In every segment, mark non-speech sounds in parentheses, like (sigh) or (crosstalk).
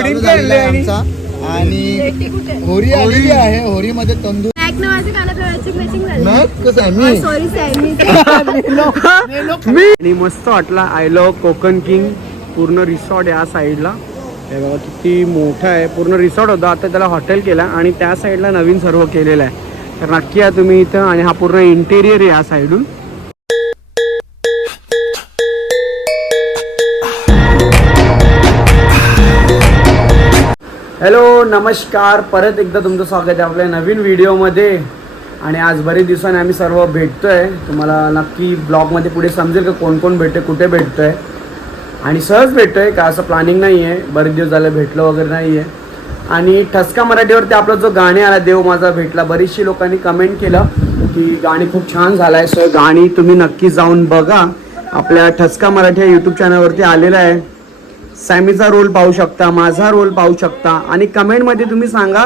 झालेला आहे आणि- आमचा होरी आलेली आहे होरीमध्ये तंदूर. बॅग नावाचे कानात मॅचिंग मॅचिंग झालं. नाही कसं आहे? मी? सॉरी सॅमी (laughs) मी आणि मस्त वाटला आय लव्ह कोकण किंग पूर्ण रिसॉर्ट या साईडला हे बघा किती मोठं आहे. पूर्ण रिसॉर्ट होता. आता त्याला हॉटेल केला आणि त्या साईडला नवीन सर्व केलेलं आहे. तर नक्की या तुम्ही इथं आणि हा पूर्ण इंटेरियर आहे या साईडून हॅलो नमस्कार. परत एकदा तुमचं स्वागत आहे आपल्या नवीन व्हिडिओमध्ये. आणि आज बरेच दिवसांनी आम्ही सर्व भेटतो आहे तुम्हाला नक्की ब्लॉगमध्ये पुढे समजेल का कोण कोण भेटतोय कुठे भेटतोय. आणि सहज भेटतो आहे का असं प्लॅनिंग नाही आहे बरेच दिवस झाले भेटलं वगैरे नाही आहे आणि ठसका मराठीवरती आपला जो गाणे आला देव माझा भेटला बरीचशी लोकांनी कमेंट केलं की गाणी खूप छान झालं आहे सो गाणी तुम्ही नक्की जाऊन बघा. आपल्या ठसका मराठी या यूट्यूब चॅनलवरती आलेला आहे. सॅमीचा रोल पाहू शकता माझा रोल पाहू शकता. आणि कमेंटमध्ये तुम्ही सांगा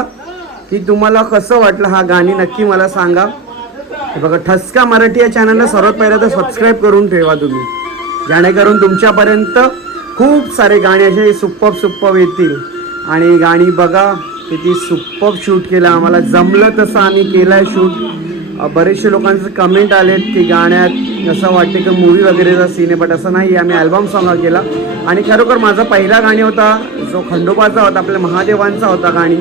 की तुम्हाला कसं वाटलं हा गाणी नक्की मला सांगा. बघा ठसका मराठी या चॅनलला सर्वात पहिलं तर सबस्क्राईब करून ठेवा तुम्ही. जेणेकरून तुमच्यापर्यंत खूप सारे गाणे असे सुप्पप सुप्पप येतील. आणि गाणी बघा किती सुप्पप शूट केलं आम्हाला. जमलं तसं आम्ही केलं आहे शूट बरेचसे लोकांचे कमेंट आलेत की गाण्यात असं वाटते की मूवी वगैरेचा सीन आहे बट असं नाही. आम्ही अल्बम सॉंग केला. आणि खरोखर माझा पहिला गाणी होता जो खंडोबाचा होता आपल्या महादेवांचा होता गाणी.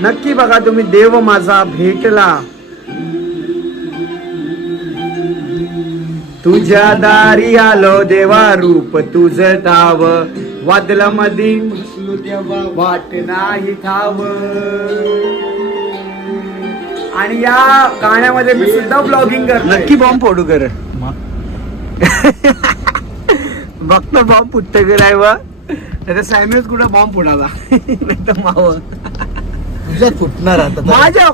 नक्की बघा तुम्ही देव माझा भेटला. तुझ्या दारी आलो देवा रूप तुझ टाव वादला मधी वाट नाही ठाव आणि या गाण्यामध्ये मी सुद्धा ब्लॉगिंग कर नक्की बॉम्ब फोडू कर बघतो बॉम्ब फुटत कराय व नाही सॅम्युअल कुठं बॉम्ब फुटाला? नाही तर माव. तुझ्यात फुटणार आता. माझ्या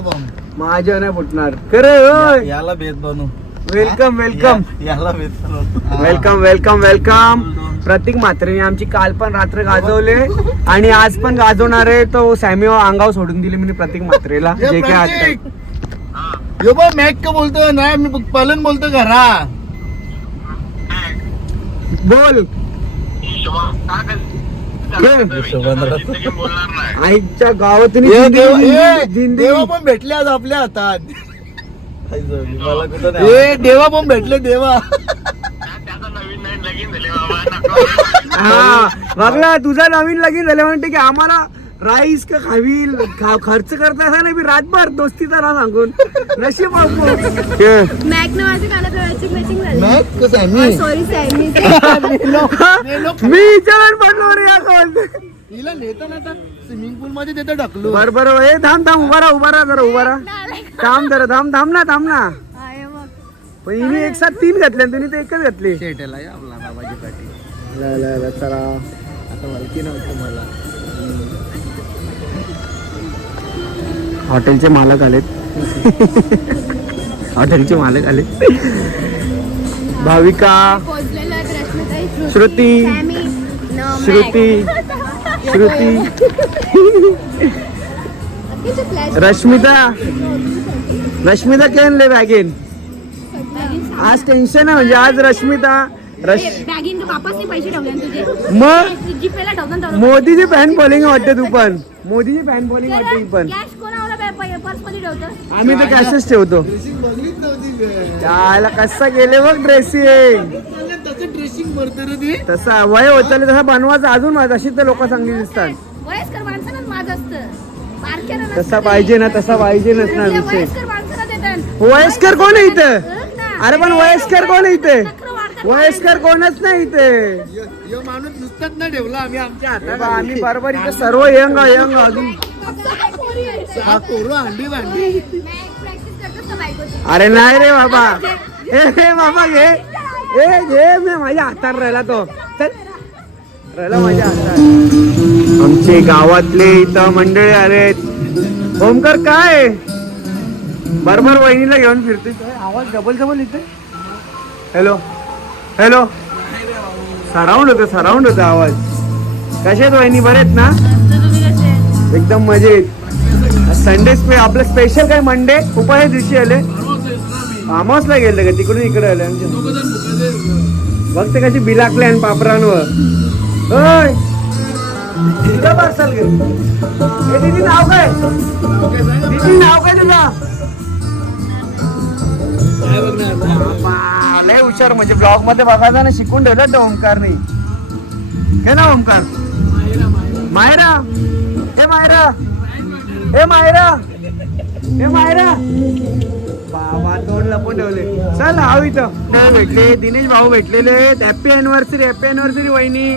बॉम्ब. माझ्या नाही फुटणार. खरं याला भेद बनू. वेलकम वेलकम याला. वेलकम वेलकम वेलकम प्रतीक म्हात्रेने आमची काल पण रात्र गाजवले आणि आज पण गाजवणार आहे. तो सॅमी अंगाव सोडून दिले मी प्रतीक म्हात्रेला. ये जे काय यो बा मॅक का बोलतो नाही? मी पलन बोलतो घरा बोल. आईच्या गावातून देव पण भेटले आज आपल्या हातात. ए देवा पण भेटले देवा. हा बघला तुझा नवीन लगीन झालं म्हणते की आम्हाला राईस का खावील खा- खर्च करता असा नाही मी रातभर दोस्तीचा ना सांगून. नशीब मी? सॉरी सॅमी मी विचारायला पडलो रे या कॉल तिला नेता स्विमिंग पूल मध्ये तिथे टाकलो बर बर ए थांब थांब. उभा राहा उभा राहा जरा उभा राहा. (laughs) थांब जरा थांब थांब ना थांब ना. पण हिने एक साथ तीन घातले आणि तुम्ही ते एकच घातले. शेटेला या आपला बाबाजी पाटील. ला, ला, ला, चला. आता माहिती नव्हतं मला. हॉटेलचे मालक आलेत. (laughs) हॉटेलचे मालक आलेत. भाविका पोचलेलं आहे रश्मिताई, श्रुती श्रुती. श्रुती. रश्मिता. रश्मिता केन ले बॅगेन आज टेन्शन आहे म्हणजे आज रश्मिता. रश तू वापस पैसे ठेवले मग? जीपेला ठेवतो ना मोदीची फॅन बॉलिंग वाटते तू पण. मोदीची फॅन बॉलिंग वाटते तू पण. आम्ही तर कॅशच ठेवतो. त्याला कसा गेले बघ ड्रेसिंग तसं ड्रेसिंग भरते रे ती. तसा वय होत चालले तसा बनवायचं अजून माझं अशी तर लोक चांगली दिसतात वयस्कर माणसानं माझं असतं. बारक्यानं नसतं तसा ते. पाहिजे ना तसा पाहिजे नसणार या विषय. वयस्कर माणसाला देतात वयस्कर कोण आहे इथं? ना. अरे पण वयस्कर कोण आहे इथे. वयस्कर कोणच नाही इथे. य- यो माणूस नुसताच नाही ठेवला आम्ही आमच्या हे बघ, आम्ही बरोबर इथे सर्व यंग यंग अजून. पोरं अंडी भांडी. प्रॅक्टिस करतोस ना बायकोची. अरे नाही रे बाबा. (laughs) हे हे बाबा घे. ए घे मी माझ्या हातात राहिला तो चल. राहिला माझ्या हातात. आमचे गावातले इथं मंडळी आलेत. ओमकर काय? बरोबर वहिनीला घेऊन फिरतोय काय आवाज डबल डबल येते हॅलो हॅलो सराउंड होतं सराउंड होतं आवाज. कसे आहेत वहिनी? बरे आहेत ना? एकदम मजेत. संडे स्पे आपलं स्पेशल काय? मंडे उपाय दिवशी आले. आमासला गेलं का? तिकडून इकडे आलं आमच्या. बघ ते कशी बिलाकले आणि पापरांवर. होय पार्सल घे. हे दीदी नाव काय? दीदी नाव काय तुझं? लय हुशार म्हणजे ब्लॉगमध्ये बघायचा ना शिकून ठेवलं तो ओमकारने हे ना ओमकार मायरा. हे मायरा. हे मायरा. हे मायरा. बाबा तोंड लपून ठेवले. चल हाव इथं. भेटले? दिनेश भाऊ भेटलेले हॅपी अॅनिव्हर्सरी हॅपी अॅनिव्हर्सरी वहिनी.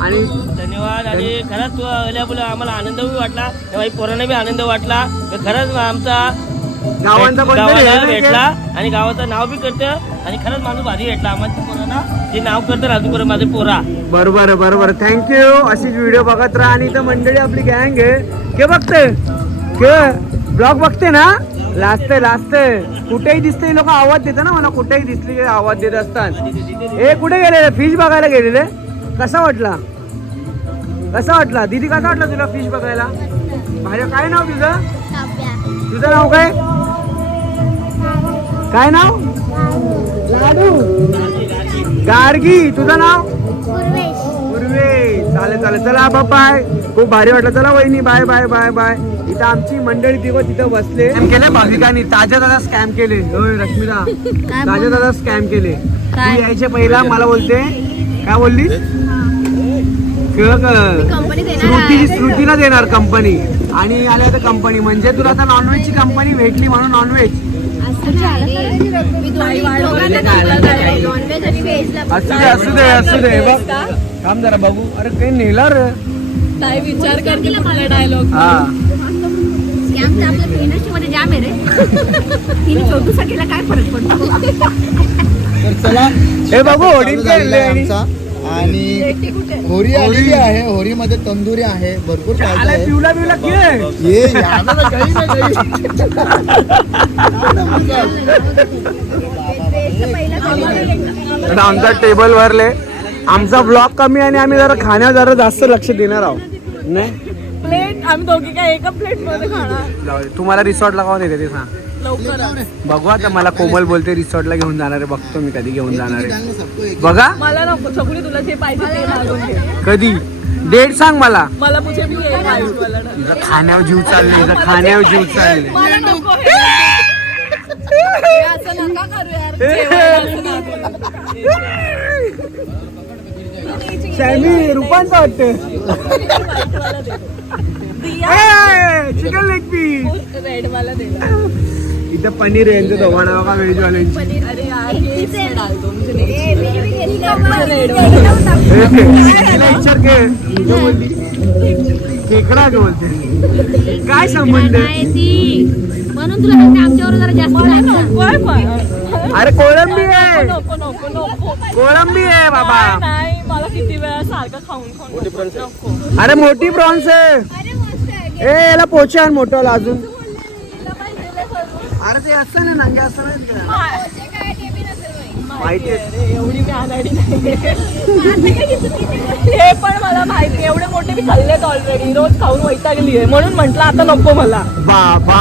आणि धन्यवाद. आणि खरंच तू आल्यामुळे आम्हाला आनंद बी वाटला तेव्हा पोरांना बी आनंद वाटला. खरंच आमचा गावांचा भेटला. आणि गावाचं नाव बी करतं आणि खरंच माणूस भारी भेटला. आम्हाला पोरांना जे नाव करतं अजून माझे पोरा. बरोबर बरोबर थँक्यू अशीच व्हिडिओ बघत राहा. आणि इथं मंडळी आपली गँग आहे. के बघते. के ब्लॉग बघते ना? लाजते लाजते. कुठेही दिसते लोक आवाज देतात ना मला. कुठेही दिसली की आवाज देत असतात. हे कुठे गेलेले? फिश बघायला गेलेले? कसा वाटला? कसा वाटला? दीदी कसा वाटला तुला फिश बघायला? माझ्या काय नाव तुझं? तुझं नाव काय? काय नाव? लाडू. गार्गी. तुझं नाव? पूर्वे चालेल चालेल. चला बाय खूप भारी वाटलं. चला वहिनी बाय बाय बाय बाय. इथं आमची मंडळी तिथं तिथं बसले. स्कॅम केले भाविकांनी. ताज्या दादा स्कॅम केले. होय रश्मिता (laughs) ताज्या दादा स्कॅम केले. तू यायच्या पहिला मला बोलते. काय बोलली? कंपनी देणार श्रुती आहे. श्रुतीला देणार कंपनी आणि आल्या तर कंपनी म्हणजे तुला आता नॉनव्हेजची कंपनी भेटली म्हणून नॉनव्हेज. नॉनव्हेज असू दे. असू दे असू दे. बघ. थांब जरा बघू. अरे काही नेला रे काय विचार करते कुठला डायलॉग हा. स्कॅम तर आपल्या पेनशी मध्ये जाम आहे रे. तिने छोटू सखीला काय फरक पडतो? तर चला. हे बघू होडील चालू झालेला आहे केले आमचा. आणि होरी आलेली आहे. होरीमध्ये तंदुरी आहे. भरपूर काय आला आहे. पिवला पिवला ये काही काही. (laughs) आमचा टेबल भरले. आमचा ब्लॉग कमी आणि आम्ही जरा खाण्यावर जरा जास्त लक्ष देणार आहोत. नाही? प्लेट आम्ही दोघी काय एका प्लेटमध्ये खाणार? जाऊ दे. तुम्हाला रिसॉर्टला कोण येते ते सांग. लवकर बघू आता मला कोमल बोलते रिसॉर्टला घेऊन जाणार आहे. बघतो मी कधी घेऊन जाणार आहे. बघा. मला नको छकुली तुला जे पाहिजे ते मागून घे. कधी? डेट सांग मला. मला पुढे मी ना. खाण्यावर जीव चालले खाण्यावर जीव चालले मला नको हे. हे असं नका करू यार. (laughs) असं सॅमी रुपांचा वाटतं मला दे. दिया चिकन लेग पीस रेड वाला दे इथं पनीर आहे यांचं व्हेज हे घेतली का? विचार खेकडा का बोलते. काय संबंध? म्हणून तुला आमच्यावर जरा जास्त. अरे कोळंबी आहे. कोळंबी आहे बाबा. मला किती वेळा सारखं खाऊन खाऊन नको. अरे मोठी प्रॉन्स आहे. अरे मस्त आहे. ए याला पोचे मोठं अजून. अरे ते असतं ना नांगे बाई. माहिती आहे. अरे, एवढी मी अनाडी नाही हे पण मला माहिती एवढे मोठे मी खाल्लेत ऑलरेडी रोज खाऊन वैतागली आहे. म्हणून म्हंटल आता नको मला. बाबा.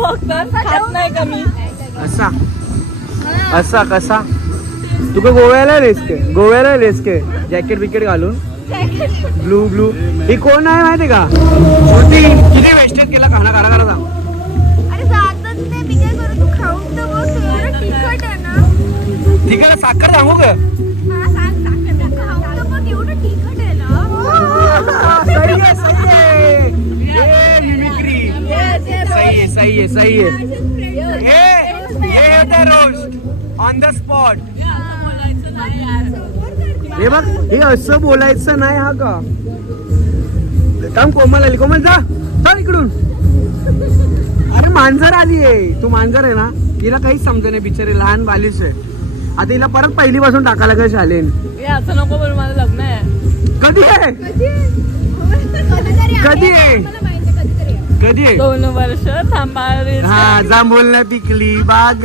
बघ तर खात नाही का मी असा. असा कसा? तू का गोव्याला रेस के गोव्याला रेस के जॅकेट बिकेट घालून. ब्लू ब्लू ही कोण आहे माहिती का? श्रुती किती वेस्टेज केला? खाना खाना खाना सांग. अरे जातच नाही मी काय करू? तू खाऊन तर बघ एवढं तिखट आहे ना. ठीक आहे साखर सांगू का? सही आहे सही आहे. ये मिमिक्री सही आहे सही आहे सही आहे. हे हे होतं रोस्ट ऑन द स्पॉट हे बघ हे असं बोलायचं नाही हा का? थांब कोमल आली. कोमल जा. चल इकडून. अरे मांजर आली आहे. तू मांजर आहे ना? तिला काहीच समज नाही बिचारी लहान बालीच आहे. आता हिला परत पहिली पासून टाकायला काय शालेन. हे असं नको पण मला लग्न आहे. कधी आहे. कधी आहे? कधी आहे. दोन वर्ष थांबावे हा जांभूलला पिकली बाग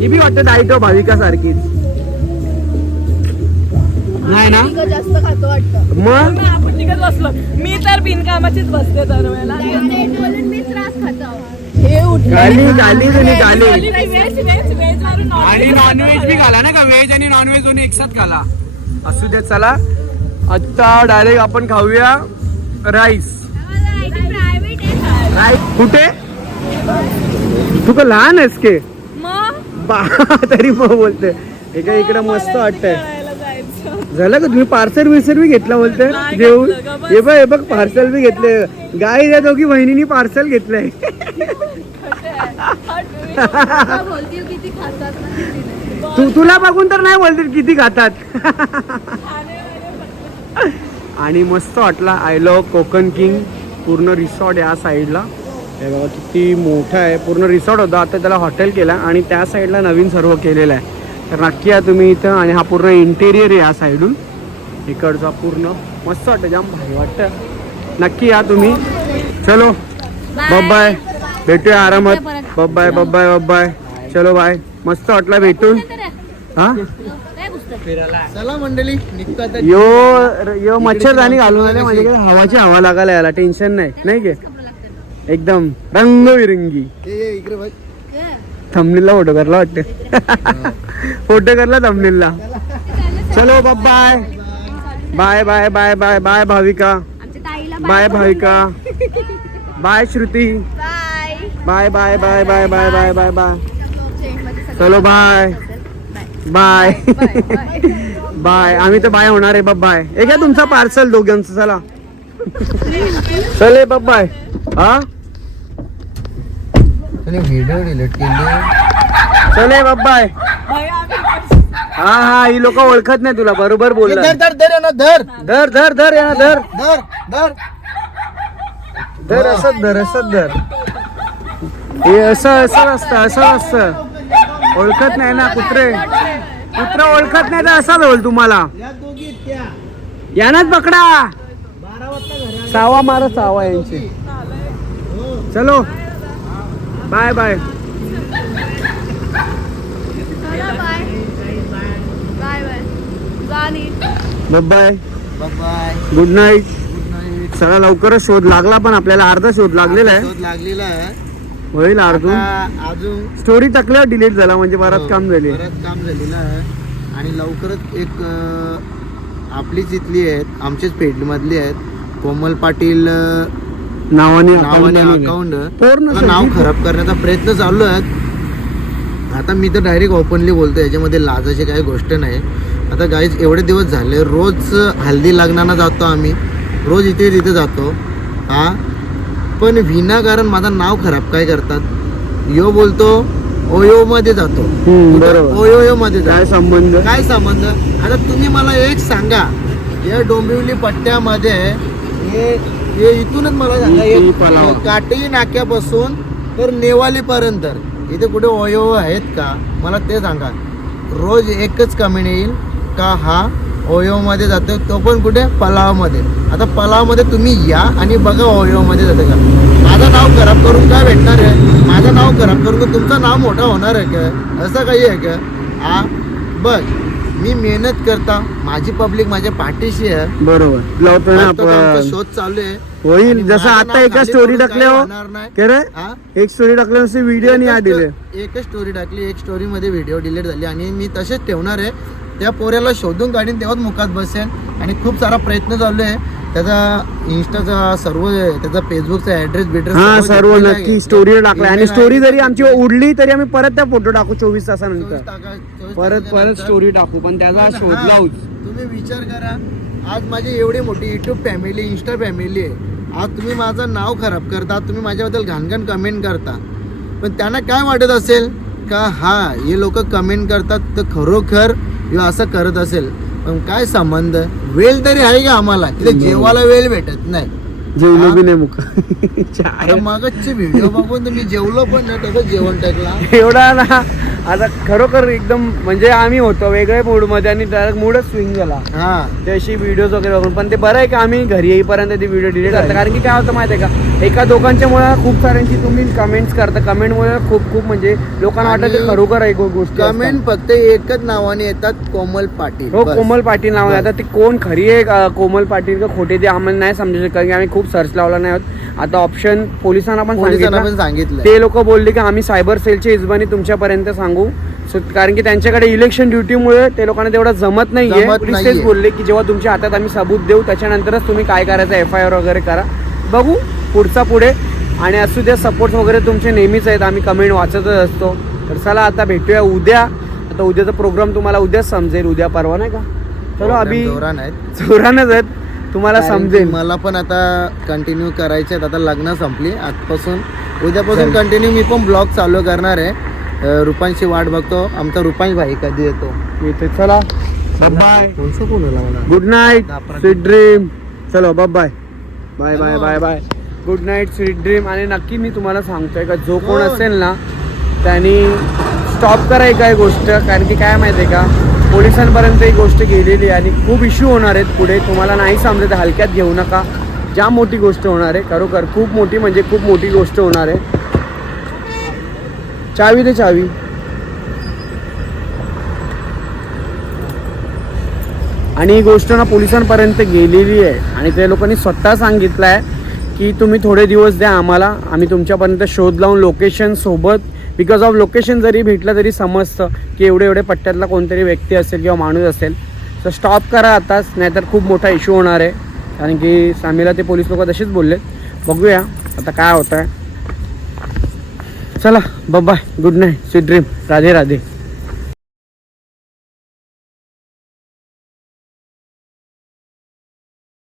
ही बी वाटत डायटो भाविका सारखीच नाही ना? जास्त खातो वाटतं. मग? आपण तिघच बसलो. मी तर बिनकामाचीच बसते दरवेळेला. मी त्रास खातो. हे गाली गाली तुम्ही गाली. आणि नॉनव्हेज बी घाला ना का? व्हेज आणि नॉनव्हेज दोन्ही एकसाथ घाला. असू दे चला. आता डायरेक्ट आपण खाऊया राईस राईस कुठे? तू का लहान आहेस के. (laughs) तरी मग बोलते काय इकडे मस्त वाटतंय. झालं का तुम्ही पार्सल विसर बी घेतला बोलते जेवून बस? हे बघ हे बघ पार्सल बी घेतले. गाई या दोघी बहिणींनी पार्सल घेतलंय. (laughs) तू तुला बघून तर नाही बोलते किती खातात. (laughs) आणि मस्त वाटला आय लव कोकण किंग पूर्ण रिसॉर्ट या साईडला हे बघा किती मोठं आहे. पूर्ण रिसॉर्ट होता. आता त्याला हॉटेल केलं आणि त्या साईडला नवीन सर्व केलेलं आहे. तर नक्की या तुम्ही इथं आणि हा पूर्ण इंटेरियर आहे या साईडून इकडचा पूर्ण मस्त वाटतं. जाम भारी वाटतं. नक्की या तुम्ही. चलो. बाय भेटूया आरामात. बाय बाय बाय चलो बाय मस्त वाटला भेटून. हा? चला मंडळी यो यो मच्छरदाणी घालून आले. म्हणजे काय हवाची हवा लागायला याला. टेन्शन नाही. नाही के? एकदम रंगबिरंगी थंबनीला फोटो करला वाटतं फोटो करला थंबनीला चलो bye bye bye bye bye bye Bhavika. Bye Bhavika. Bye Shruti. Bye bye bye bye bye bye bye bye bye चलो बाय बाय बाय आम्ही तर बाय होणार आहे बाय हे काय तुमचा पार्सल दोघांचं चला. चले बाय हा? व्हिडिओ डिलीट केली चले बाय हा हा ही लोक ओळखत नाही तुला बरोबर ए, बोलला धर धर धर यांना धर. धर धर धर या धर. धर धर धर. असत धर असत धर. हे असं असं असतं असं असतं. ओळखत नाही ना कुत्रे. कुत्रा ओळखत नाही तर असा बोल तुम्हाला. यानाच पकडा. सावा मारा सावा यांची. चलो. Bye bye. Bye. Bye bye. जाणी बाय बाय. गुड नाईट चला लवकरच शोध लागला पण आपल्याला अर्धा शोध लागलेला आहे. शोध लागलेला आहे. होईल अर्जून अजून स्टोरी टाकल्यावर डिलीट झाला म्हणजे बराच हो, काम झाले. बरंच काम झालेलं आहे. आणि लवकरच एक आपलीच इथली आहेत आमचेच पेडमधली आहेत कोमल पाटील नावाने नावाने. अकाउंट पूर्ण नाव खराब करण्याचा प्रयत्न चालू आहे आता मी तर डायरेक्ट ओपनली बोलतो याच्यामध्ये लाजाची काही गोष्ट नाही. आता गाईज एवढे दिवस झाले रोज हल्दी लग्नाला जातो आम्ही. रोज इथे तिथे जातो. हा? पण विनाकारण माझं नाव खराब काय करतात? यो बोलतो ओयो मध्ये जातो. ओयो मध्ये काय संबंध? काय संबंध? आता तुम्ही मला एक सांगा. या डोंबिवली पट्ट्यामध्ये हे हे इथूनच मला सांगा इथे हे. काटेरी नाक्यापासून तर नेवाली पर्यंत इथे कुठे ओयो आहेत का? मला ते सांगा. रोज एकच कमेंट येईल का हा ओयो मध्ये जातो? तो पण कुठे? पलावमध्ये. आता पलावमध्ये तुम्ही या आणि बघा ओयो मध्ये जातं का? माझं नाव खराब करून काय भेटणार आहे? माझं नाव खराब करून का तुमचं नाव मोठं होणार आहे का? असं काही आहे का? हा बघ मी मेहनत करता माझी पब्लिक माझ्या पाठीशी आहे. बरोबर. शोध चालू आहे? होईल. जसं आता एका स्टोरी टाकल्या हो होणार नाही. हा? एक स्टोरी टाकल्यानंतर व्हिडिओ नाही दिले एकच स्टोरी टाकली एक स्टोरी मध्ये व्हिडिओ डिलीट झाली आणि मी तसेच ठेवणार आहे. त्या पोऱ्याला शोधून काढीन तेव्हाच मुखात बसेन आणि खूप सारा प्रयत्न चालू आहे. त्याचा इंस्टाचा सर्व त्याचा फेसबुकचा ऍड्रेस बिड्रेस हा सर्व नक्की स्टोरी टाकलाय. आणि स्टोरी जरी आमची उडली तरी आम्ही परत त्या फोटो टाकू चोवीस तासानंतर. परत परत स्टोरी टाकू पण त्याचा शोध लावूच. तुम्ही विचार करा. आज माझी एवढी मोठी युट्यूब फॅमिली इंस्टा फॅमिली आहे. आज तुम्ही माझं नाव खराब करता तुम्ही माझ्याबद्दल घाणघाण कमेंट करता. पण त्यांना काय वाटत असेल? का हा हे लोक कमेंट करतात तर खरोखर ह्यो असं करत असेल पण काय संबंध? वेळ तरी आहे का आम्हाला? तिथे जेवायला वेळ भेटत नाही. जेवलो बी नाही मुख. मागचे व्हिडिओ बघून तुम्ही जेवलो पण नाही तसं जेवण टाकला. एवढा ना आता खरोखर एकदम म्हणजे आम्ही होतो वेगळ्या मूडमध्ये आणि डायरेक्ट मूडच स्विंग झाला. हा. त्याशी व्हिडिओज वगैरे बघून. पण ते बरं आहे का आम्ही घरी येईपर्यंत ते व्हिडिओ डिलीट करता. कारण की काय होतं माहिती आहे का? एका दोघांच्या मुळे खूप साऱ्यांची तुम्ही कमेंट्स करता. कमेंटमुळे खूप खूप म्हणजे लोकांना वाटतं की खरोखर आहे गोष्टी कमेंट. फक्त एकच नावाने येतात कोमल पाटील. हो. कोमल पाटील नाव आहे बस. आता ती कोण? खरी आहे कोमल पाटील का खोटे ते आम्हाला नाही समजू शकत कारण की आम्ही खूप सर्च लावला नाही आहोत. आता ऑप्शन पोलिसांना पण सांगितलं. ते लोक बोलले की आम्ही सायबर सेलच्या हिजबानी तुमच्यापर्यंत सांगू. सो कारण की त्यांच्याकडे इलेक्शन ड्युटीमुळे ते लोकांना तेवढं जमत नाहीये. पोलीस नाहीये. तेच बोलले की जेव्हा तुमच्या हातात आम्ही सबूत देऊ त्याच्यानंतरच तुम्ही काय करायचं एफ आय आर वगैरे करा. बघू. पुढचा पुढे. आणि असू द्या सपोर्ट वगैरे तुमचे नेहमीच आहेत. आम्ही कमेंट वाचतच असतो. तर चला आता भेटूया उद्या. आता उद्याचा प्रोग्राम तुम्हाला उद्याच समजेल. उद्या परवा नाही का? चलो अभि जोरान आहेत. जोरानच आहेत. तुम्हाला समजेल. मला पण आता कंटिन्यू करायचे आहेत. आता लग्न संपली. आजपासून. उद्यापासून कंटिन्यू मी पण ब्लॉग चालू करणार आहे. अं, रुपांची वाट बघतो. आमचा रुपांश भाई कधी येतो? येते. चला. Bye good night sweet dream चलो bye bye bye bye bye bye good night sweet dream. आणि नक्की मी तुम्हाला सांगतोय का जो कोण हो. असेल ना त्यांनी स्टॉप करा काय गोष्ट. कारण की काय माहिती आहे का पोलिसांपर्यंत ही गोष्ट गेलेली आहे आणि खूप इश्यू होणार आहेत पुढे. तुम्हाला नाही समजत हलक्यात घेऊ नका. ज्या मोठी गोष्ट होणार आहे खरोखर खूप मोठी म्हणजे खूप मोठी गोष्ट होणार आहे. चावी दे चावी. आणि ही गोष्ट ना पोलिसांपर्यंत गेलेली आहे. आणि त्या लोकांनी स्वतः सांगितलं आहे की तुम्ही थोडे दिवस द्या आम्हाला. आम्ही तुमच्यापर्यंत शोध लावून लोकेशन सोबत बिकॉज ऑफ लोकेशन जरी भेटलं तरी समजतं की एवढे एवढे पट्ट्यातला कोणतरी व्यक्ती असेल किंवा माणूस असेल. तर स्टॉप करा आताच नाहीतर खूप मोठा इश्यू होणार आहे. कारण की सामीला ते पोलीस लोक तसेच बोलले बघूया आता काय होतं आहे चला bye good night sweet dream Radhe Radhe.